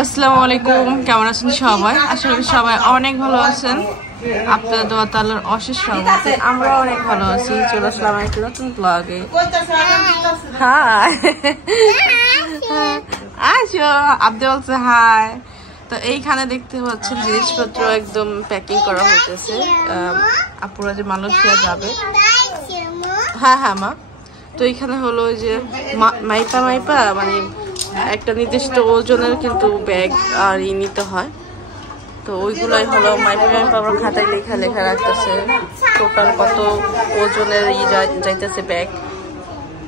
আসসালামু আলাইকুম, কেমন আছেন সবাই? আসলে সবাই অনেক ভালো আছেন, আপনাদের দোয়া তাআলার অশেষ রহমতে আমরা অনেক ভালো আছি। চলে আসলাম একটা নতুন ব্লগে। হাই আসো, আব্দে বলছে হাই। তো এইখানে দেখতে পাচ্ছেন জিনিসপত্র একদম প্যাকিং করা হইতেছে। আপুরা যে মালয়েশিয়া যাবে। হ্যাঁ হ্যাঁ মা। তো এখানে হলো যে মাইপা মানে একটা নির্দিষ্ট ওজনের কিন্তু ব্যাগ আর নিতে হয়। তো ওইগুলাই হলো মাইপা আমরা খাতায় লেখা রাখতেছে টোটাল কত ওজনের যাইতেছে ব্যাগ।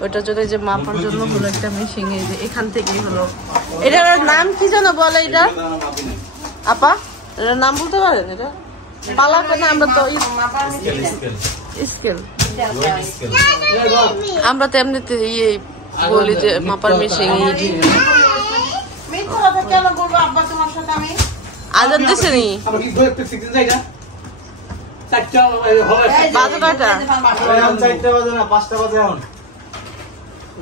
ওইটার জন্য যে মাপার জন্য হলো একটা মেশিন, এই যে এখান থেকেই হলো। এটার নাম কি যেন বলে? এটা আপা এটার নাম বলতে পারেন? এটা পালাকে না, আমরা তো স্কেল, আমরা তো এমনিতে ইয়ে বলি যে মাপার মেশিন। আজাদ দিছে নি বাজে কয়টা? 4টা বাজে না 5টা বাজে।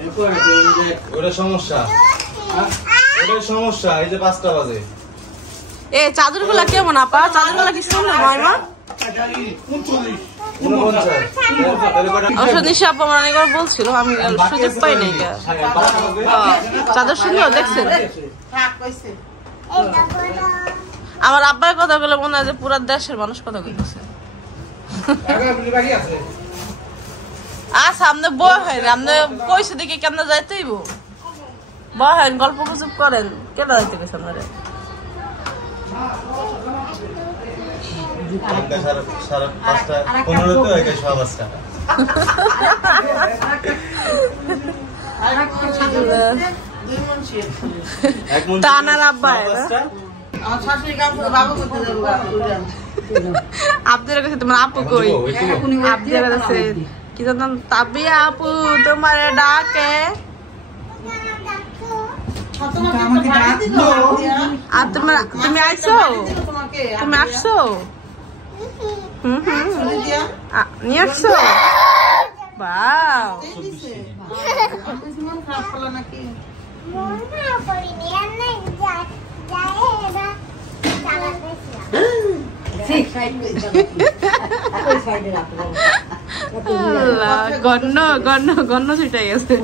এখন ওটা সমস্যা, ওটাই সমস্যা। এই যে 5টা বাজে। এ চাদর গুলা কেমন আপা? চাদর গুলা কি সুন্দর নয় মা? বলছিল, আমি সুযোগ পাই নাই। চাদর সুন্দর দেখছেন? আমার আব্বার কথা বলে মনে হয় যে পুরা দেশের মানুষ কথা বলতেছে। সামনে বয় হয়, আপনি কইছে দেখি কেমন যাইতেইব। বয় হয়, গল্প গুজব করেন। কেন যাইতে গেছে আপনারা? টানার আব্বা আপনার কাছে তোমার আপু কই? আপনার কাছে কি জানাম? তাবিয়া আপু তোমারে ডাকে। আর তুমি আইছো? তুমি আসছো? নিয়ে আসছো? বাও, গণ্য ছুটে গেছে।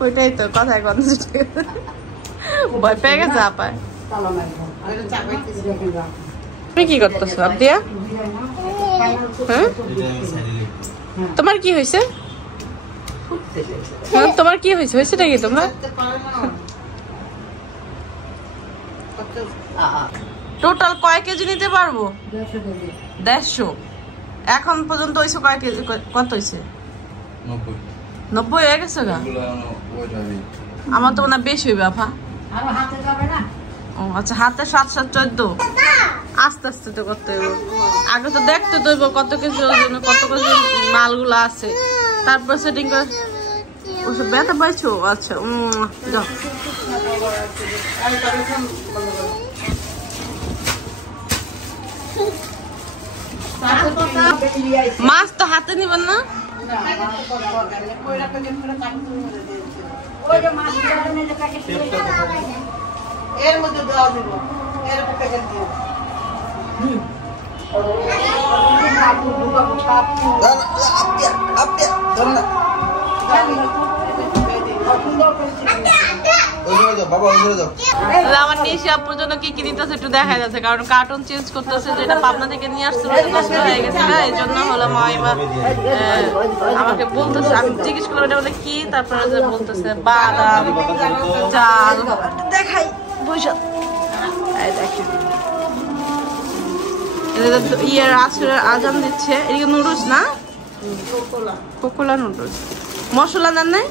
ওইটাই তো কথায় গন্ধ ছুটে গেছে। ভয় পেয়ে গেছে আপায়। তুমি কি করতেছো আবদিয়া? তোমার কি হয়েছে? তোমার কি হয়েছে? হয়েছেটা কি তোমার? টোটাল কয় কেজি নিতে পারবো? 150। এখন পর্যন্ত হয়েছে কয় কেজি? কত হয়েছে? 90 হয়ে গেছে গা। আমার তো মনে হয় বেশি হইবে আপা। ও আচ্ছা, হাতে 7 7 14। আস্তে আস্তে তো করতে হইব। আগে তো দেখতে তো হইব কত কেজি ওজন, কত কেজি মালগুলো আছে, তারপর সেটিং করে। ওসব ব্যথা পাইছো? আচ্ছা যাও। মাছ তো হাতে নিবেন না? এর মধ্যে দেওয়া দিব, এরকম প্যাকেট দিও। আমার নিশি আপুর জন্য কি কি দিতেছে একটু দেখা যাচ্ছে, কারণ কার্টুন চেঞ্জ করতেছে, যেটা পাবনা থেকে নিয়ে আসছে নষ্ট হয়ে গেছে না, এই জন্য হলো মাইমা আমাকে বলতেছে। আমি জিজ্ঞেস করলাম এটা বলে কি, তারপরে বলতেছে বাদাম চাল। দেখাই বৈশাখ ইয়ার আসরের আজান দিচ্ছে। এদিকে নুডলস না, কোকোলা নুডলস। মশলা নেন নাই?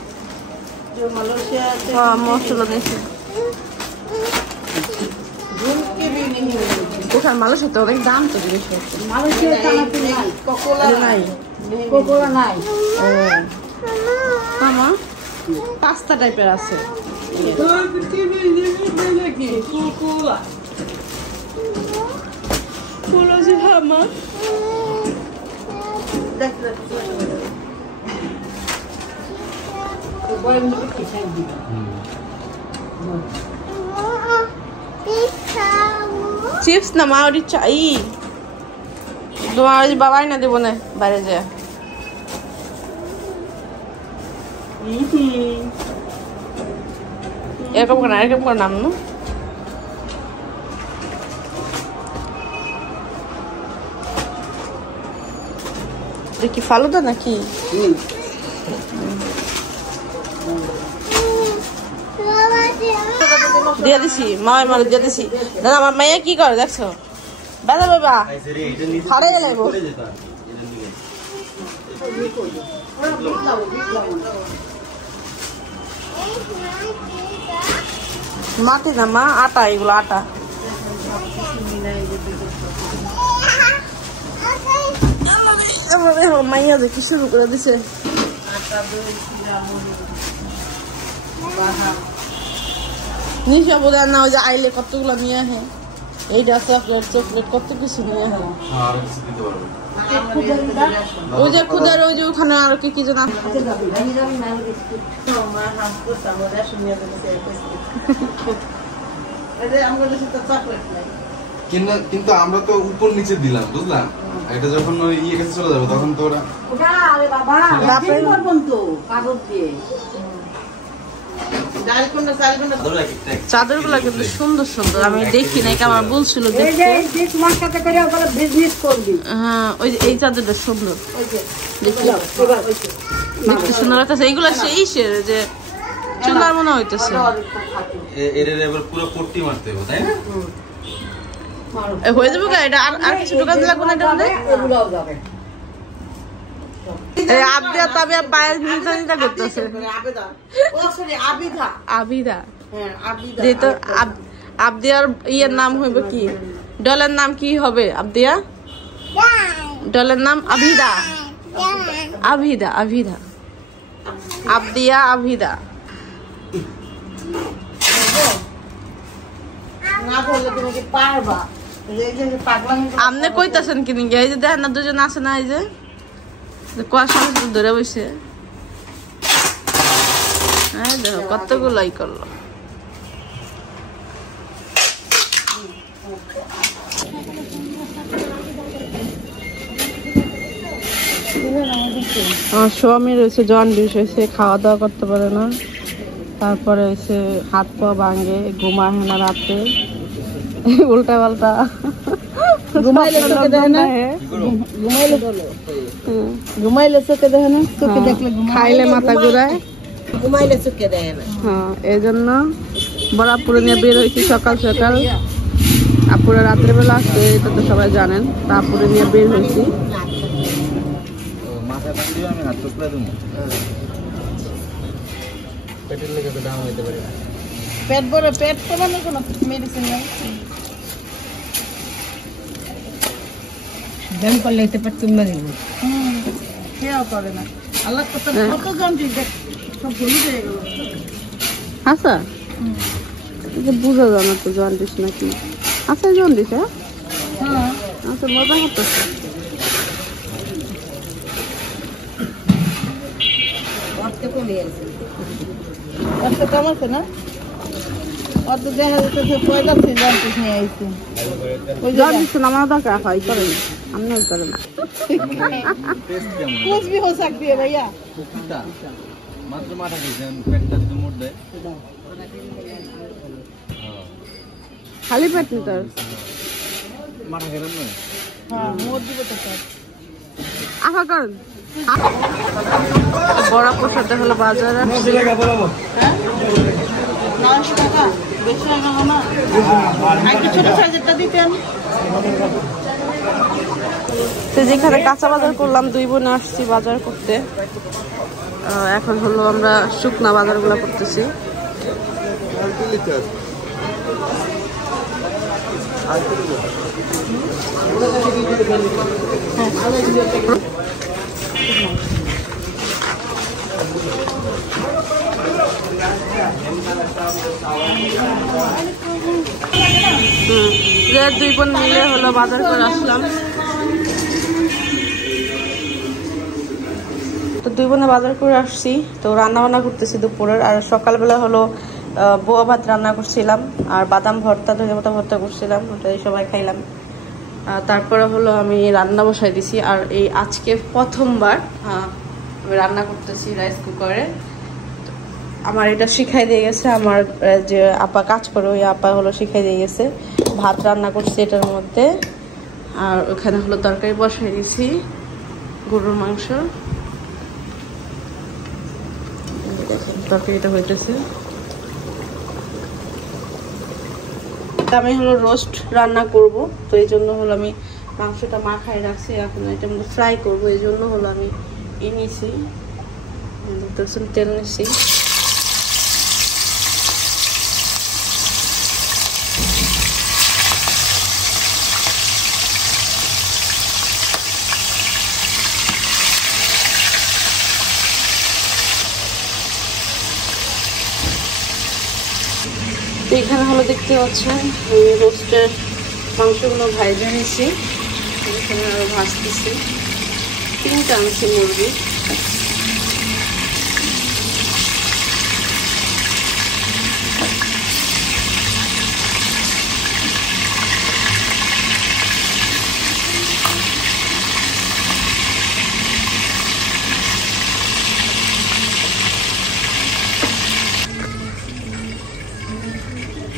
মশলা নিয়েছে। কোথায় মালয়েশিয়া তো অনেক দাম তো জিনিস। কোকোলা নাই। মামা পাস্তা টাইপের আছে। চিপস না মা ওটি চাই তোমার বাবাই না দেবো না বাইরে যায় এরকম করে নাম না কি ফালুদা নাকি দিয়ে দিছি মামাই মারে দিয়ে দিছি দাদা আমার মাইয়া কি করে দেখছো বাবা বাবা হারে গেলে মাটি না মা আটা এগুলো আটা মাইয়া দেখি শুরু করে দিছে নিশা বোধ না ওই যে আইলে কতগুলো নিয়ে আসে এইটা চকলেট কত কিছু নিয়ে আসে ওই যে খুদার ওই যে ওখানে আর কি যেন কিন্তু আমরা তো উপর নিচে দিলাম বুঝলাম এটা যখন ওই ইয়ে কাছে চলে যাবে তখন তো ওরা চাদর গুলা কিন্তু সুন্দর সুন্দর আমি দেখি নাই আমার বলছিল হ্যাঁ ওই এই চাদরটা সুন্দর দেখতে সুন্দর লাগতেছে এইগুলা সেই যে চুলার মনে হইতেছে পুরো পট্টি মারতে হবে তাই না হয়ে যাবে এটা আর কিছু দোকান লাগবে না এটা আবদিয়া তবে পায়ের চিন্তা করতেছে আবিদা যেহেতু আবদিয়ার ইয়ের নাম হইবে কি ডলের নাম কি হবে আবদিয়া ডলের নাম আবিদা আবিদা আবিদা আবদিয়া আবিদা আপনি কইতাছেন কি নিয়ে এই যে দেখেন না দুজন আছে না এই যে কুয়াশা ধরে বসে দেখো কতগুলো ই করলো আমার স্বামী রয়েছে জন্ডিস হয়েছে খাওয়া দাওয়া করতে পারে না তারপরে হয়েছে হাত পা ভাঙে ঘুমায় না রাতে উল্টা পাল্টা ঘুমাইলে চোখে দেখে না চোখে দেখলে খাইলে মাথা ঘুরায় ঘুমাইলে চোখে দেখে না হ্যাঁ এই জন্য বরাপুরে নিয়ে বের হয়েছি সকাল সকাল আপুরা রাত্রে বেলা আসছে এটা তো সবাই জানেন তারপরে নিয়ে বের হয়েছি পেট বড় পেট কমানোর কোনো মেডিসিন নাই দাম করলে এতে পেট কমে যাবে খেয়াও করে না আল্লাহ কত কত জন্ডিস দেখ সব ভুলে হয়ে গেল আচ্ছা বুঝা যায় না তো জন্ডিস নাকি আচ্ছা জন্ডিস হ্যাঁ আচ্ছা মজা করতেছে অর্থ কমে গেছে অর্থ কমাচ্ছে না অর্থ দেখা যাচ্ছে পয়লা জন্ডিস নিয়ে আইছে ওই জন্ডিস না আমার দরকার হয় করেন আমি করে না कुछ भी हो सकती है भैया মাত্র মাথা খেয়েছেন পেটটা যদি মোট দেয় খালি পেট নিতে মাথা খেলাম না হ্যাঁ মোট দিব তো আফা করেন বড় প্রসাদ হলো বাজারে নয়শো টাকা বেশি হয়ে গেল না একটু ছোট সাইজেরটা দিতেন তো যেখানে কাঁচা বাজার করলাম 2 বোন আসছি বাজার করতে এখন হলো আমরা শুকনা বাজারগুলো করতেছি যে 2 বোন মিলে হলো বাজার করে আসলাম তো দুই বোনে বাজার করে আসছি, তো রান্না বান্না করতেছি দুপুরের। আর সকালবেলা হলো বোয়া ভাত রান্না করছিলাম, আর বাদাম ভর্তা, ধনেপাতা ভর্তা করছিলাম, ওটাই সবাই খাইলাম। তারপরে হলো আমি রান্না বসাই দিছি। আর এই আজকে প্রথমবার আমি রান্না করতেছি রাইস কুকারে। আমার এটা শিখাই দিয়ে গেছে আমার যে আপা কাজ করে, ওই আপা হলো শিখাই দিয়ে গেছে। ভাত রান্না করছি এটার মধ্যে, আর ওখানে হলো তরকারি বসাই দিছি গরুর মাংস। তরকারিটা হইতেছে। আমি হলো রোস্ট রান্না করব, তো এই জন্য হলো আমি মাংসটা মাখাই রাখছি, এখন এটার মধ্যে ফ্রাই করবো। এই জন্য হলো আমি নিয়েছি, তেল নিচ্ছি। এখানে হলো দেখতে পাচ্ছেন রোস্টের মাংসগুলো ভাজা নিয়েছি, এখানে আরো ভাজতেছি। 3টা আনছি মুরগি।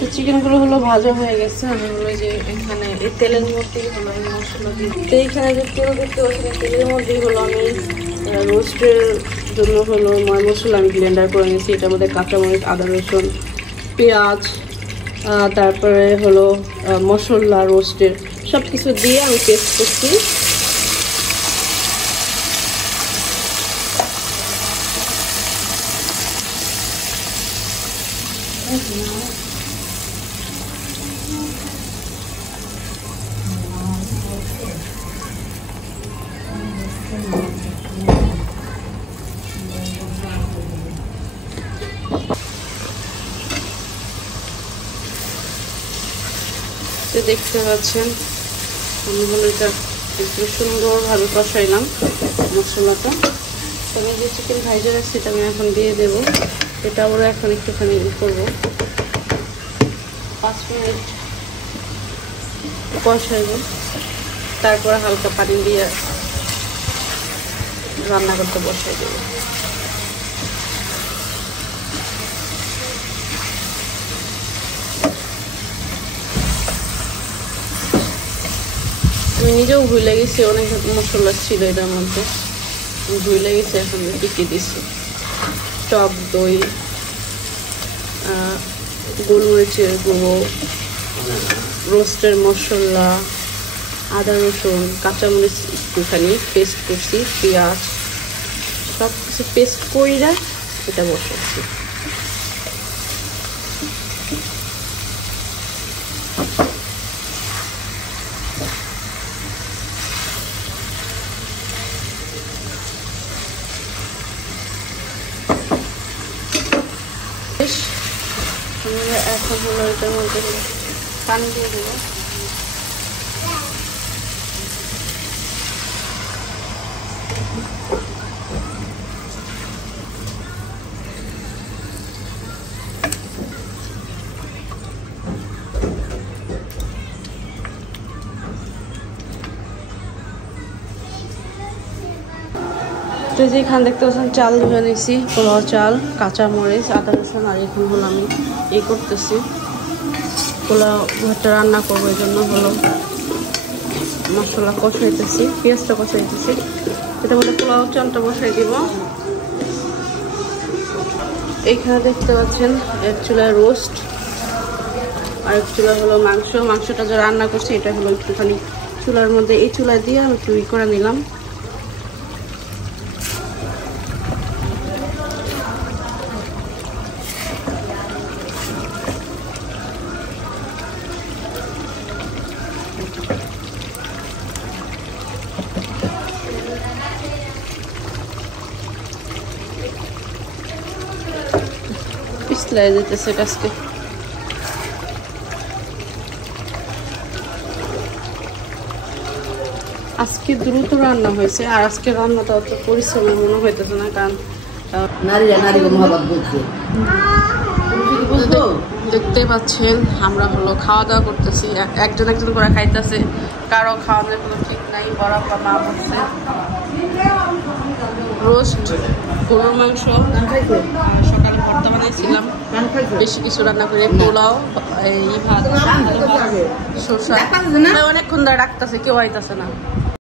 তো চিকেনগুলো হলো ভাজা হয়ে গেছে। আমি হলো যে এখানে এই তেলের মধ্যেই হলো আমি মশলা দিই। তো এইখানে যে তেল দেখতে পাচ্ছি, তেলের মধ্যেই হলো আমি রোস্টের জন্য হলো মশলা আমি ব্লেন্ডার করে নিয়েছি। এটার মধ্যে কাঁচামরিচ, আদা, রসুন, পেঁয়াজ, তারপরে হলো মশলা রোস্টের সব কিছু দিয়ে আমি পেস্ট করছি। দেখতে পাচ্ছেন আমি হলো এটা একটু সুন্দরভাবে কষাইলাম মশলাটা। আমি যে চিকেন ভাইজা রাখছি এটা আমি এখন দিয়ে দেবো। এটা ওরা এখন একটুখানি করবো, 5 মিনিট কষাইব, তারপরে হালকা পানি দিয়ে রান্না করতে বসাই দেবো। আমি নিজেও ভুলে গেছি, অনেক মশলা ছিল এটার মধ্যে, ভুলে গেছি। এখন টিকে দিচ্ছি টক দই, গোলমরিচের গুঁড়ো, রোস্টের মশলা, আদা রসুন, কাঁচামরিচ একটুখানি পেস্ট করছি, পেঁয়াজ, সব কিছু পেস্ট কইরা এটা বসাচ্ছি। এখন হলো এটার মধ্যে পানি দিয়ে দেবো। তো যেখানে দেখতে পাচ্ছেন চাল ধুয়ে নিয়েছি, পোলাও চাল, কাঁচামরিচ, আদা রসুন। আর এখন হলো আমি করতেছি পোলাও ভাতটা রান্না করবো, এই জন্য হলো মশলা কষাইতেছি, পেঁয়াজটা কষাইতেছি। এটা বলে পোলাও চালটা বসাই দিব। এইখানে দেখতে পাচ্ছেন এক চুলায় রোস্ট, আর এক চুলা হলো মাংস। মাংসটা যে রান্না করছি এটা হলো একটুখানি চুলার মধ্যে, এই চুলায় দিয়ে আমি একটু করে নিলাম। পিছলাই যেতেছে কাজকে। আজকে দ্রুত রান্না হয়েছে, আর আজকে রান্নাটা অত পরিশ্রমের মনে হইতেছে না, কারণ নারী মহাবাদ বলছে দেখতে পাচ্ছেন আমরা হলো খাওয়া দাওয়া করতেছি, একজন একজন করে খাইতেছে, কারো খাওয়ানোর কোনো ঠিক নাই। বড় মা বলছে রোস্ট গরুর মাংস, সকালে ভর্তা বানাইছিলাম, বেশি কিছু রান্না করে পোলাও, এই ভাত, শসা, অনেকক্ষণ ধরে রাখতেছে, কেউ আইতাছে না।